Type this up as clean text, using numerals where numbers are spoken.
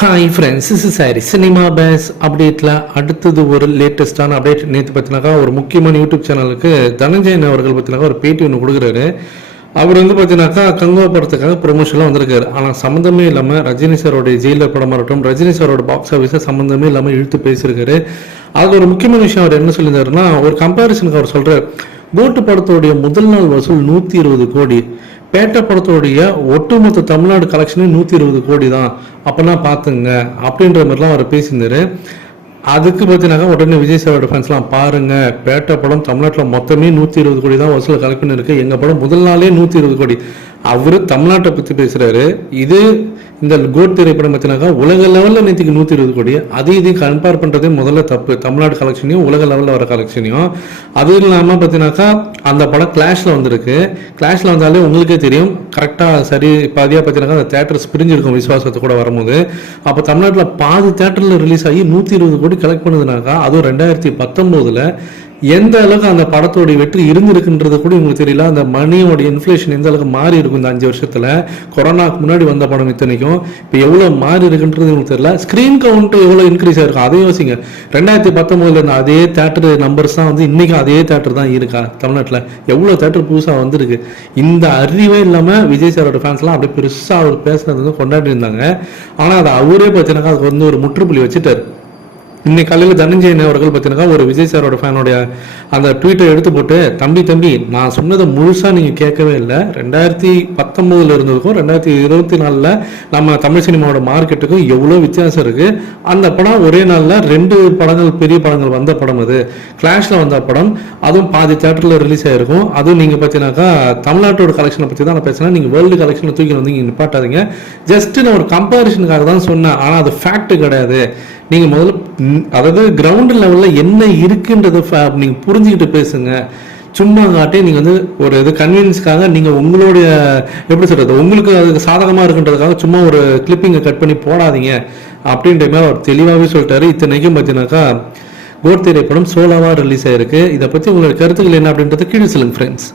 Hi friends, this is சாரி cinema base அப்டேட்டில் அடுத்தது ஒரு லேட்டஸ்டான அப்டேட். நேற்று பார்த்தினாக்கா ஒரு முக்கியமான யூடியூப் சேனலுக்கு தனஞ்சயன் அவர்கள் பார்த்தினாக்கா ஒரு பேட்டி ஒன்று கொடுக்குறாரு. அவர் வந்து பார்த்தீங்கன்னாக்கா கங்கோ படத்துக்காக ப்ரொமோஷன்லாம் வந்திருக்காரு. ஆனால் சம்மந்தமே இல்லாமல் ரஜினி சாரோடைய ஜெயிலர் படமாக இருக்கட்டும், ரஜினி சாரோட பாக்ஸ் ஆஃபீஸை சம்மந்தமே இல்லாமல் இழுத்து பேசியிருக்காரு. அது ஒரு முக்கியமான விஷயம். அவர் என்ன சொல்லியிருந்தாருன்னா, ஒரு கம்பேரிசனுக்கு அவர் சொல்கிறார், கோட்டு படத்தோடைய முதல் நாள் வசூல் 120 கோடி, பேட்ட படத்தோடைய ஒட்டுமொத்த தமிழ்நாடு கலெக்ஷனே 120 கோடி தான், அப்போனா பார்த்துங்க அப்படின்ற மாதிரிலாம் அவர் பேசியிருந்தாரு. அதுக்கு பார்த்தீங்கன்னாக்கா உடனே விஜய் சாரோட ஃபேன்ஸ்லாம் பாருங்க, பேட்ட படம் தமிழ்நாட்டில் மொத்தமே 120 கோடி தான் வசூல் கலெக்ட் பண்ணிருக்கு, எங்கள் படம் முதல் நாளே 120 கோடி. அவர் தமிழ்நாட்டை பற்றி பேசுகிறாரு. இது இந்த கோட் திரைப்படம் பார்த்தீங்கன்னாக்கா உலக லெவலில் நேற்றுக்கு 120 கோடி. இதையும் கம்பேர் பண்ணுறதே முதல்ல தப்பு. தமிழ்நாடு கலெக்ஷனையும் உலக லெவலில் வர கலெக்ஷனையும். அது இல்லாமல் பார்த்தீங்கன்னாக்கா அந்த படம் கிளாஷில் வந்திருக்கு. கிளாஷில் வந்தாலே உங்களுக்கே தெரியும், கரெக்டாக சரி பாதியாக பார்த்தீங்கன்னாக்கா அந்த தேட்டர்ஸ் பிரிஞ்சிருக்கும் விசுவாசத்தை கூட வரும்போது. அப்போ தமிழ்நாட்டில் பாதி தேட்டரில் ரிலீஸ் ஆகி 120 கோடி கலெக்ட் பண்ணுதுனாக்கா, அதுவும் 2019 எந்த அளவுக்கு அந்த படத்தோடைய வெற்றி இருந்திருக்குன்றது கூட உங்களுக்கு தெரியல. அந்த மணியோட இன்ஃப்ளேஷன் எந்த அளவுக்கு மாறி இருக்கும் இந்த 5 வருஷத்துல. கொரோனாக்கு முன்னாடி வந்த படம் இத்தனைக்கும் இப்போ எவ்வளோ மாறி இருக்குன்றது உங்களுக்கு தெரியல. ஸ்க்ரீன் கவுண்ட் எவ்வளோ இன்க்ரீஸ் ஆயிருக்கும் அதை யோசிங்க. 2019 அதே தேட்டர் நம்பர்ஸ் தான் வந்து இன்னைக்கு அதே தேட்டர் தான் இருக்கா தமிழ்நாட்டில். எவ்வளோ தேட்டர் புதுசாக வந்திருக்கு. இந்த அறிவே இல்லாமல் விஜய் சாரோட ஃபேன்ஸ்லாம் அப்படியே பெருசாக அவர் பேசுறது வந்து கொண்டாடி இருந்தாங்க. ஆனால் அதை அவரே பார்த்தீங்கன்னாக்கா அதுக்கு வந்து ஒரு முற்றுப்புள்ளி வச்சுட்டார். இன்னைக்கு காலையில் தனஞ்சயன் அவர்கள் பார்த்தீங்கன்னா ஒரு விஜய் சாரோட ஃபேனோடைய அந்த ட்வீட்டை எடுத்து போட்டு, தம்பி நான் சொன்னதை முழுசாக நீங்கள் கேட்கவே இல்லை. 2019 இருந்ததுக்கும் 2024 நம்ம தமிழ் சினிமாவோட மார்க்கெட்டுக்கும் எவ்வளோ வித்தியாசம் இருக்குது. அந்த படம் ஒரே நாளில் 2 படங்கள் பெரிய படங்கள் வந்த படம். அது கிளாஷில் வந்த படம், அதுவும் பாதி தேட்டரில் ரிலீஸ் ஆகிருக்கும். அதுவும் நீங்கள் பார்த்தீங்கன்னாக்கா தமிழ்நாட்டோட கலெக்ஷனை பற்றி தான் நான் பேசுகிறேன். நீங்கள் வேர்ல்டு கலெக்ஷனை தூக்கி வந்து இங்கே நிப்பாட்டாதீங்க. ஜஸ்ட் நான் ஒரு கம்பேரிஷனுக்காக தான் சொன்னேன். ஆனால் அது ஃபேக்ட் கிடையாது. நீங்கள் முதல்ல அதாவது கிரவுண்ட் லெவலில் என்ன இருக்குன்றதை நீங்கள் புரிஞ்சுக்கிட்டு பேசுங்க. சும்மா காட்டி நீங்கள் வந்து ஒரு இது கன்வீனியன்ஸ்க்காக நீங்கள் உங்களுடைய எப்படி சொல்கிறது, உங்களுக்கு அதுக்கு சாதகமாக இருக்குன்றதுக்காக சும்மா ஒரு கிளிப்பிங்கை கட் பண்ணி போடாதீங்க அப்படின்ற மாதிரி அவர் தெளிவாகவே சொல்லிட்டாரு. இத்தனைக்கும் பார்த்தீங்கன்னாக்கா கோட் திரைப்படம் சோலோவாக ரிலீஸ் ஆயிருக்கு. இதை பற்றி உங்களுடைய கருத்துக்கள் என்ன அப்படின்றத கீழே சொல்லுங்க ஃப்ரெண்ட்ஸ்.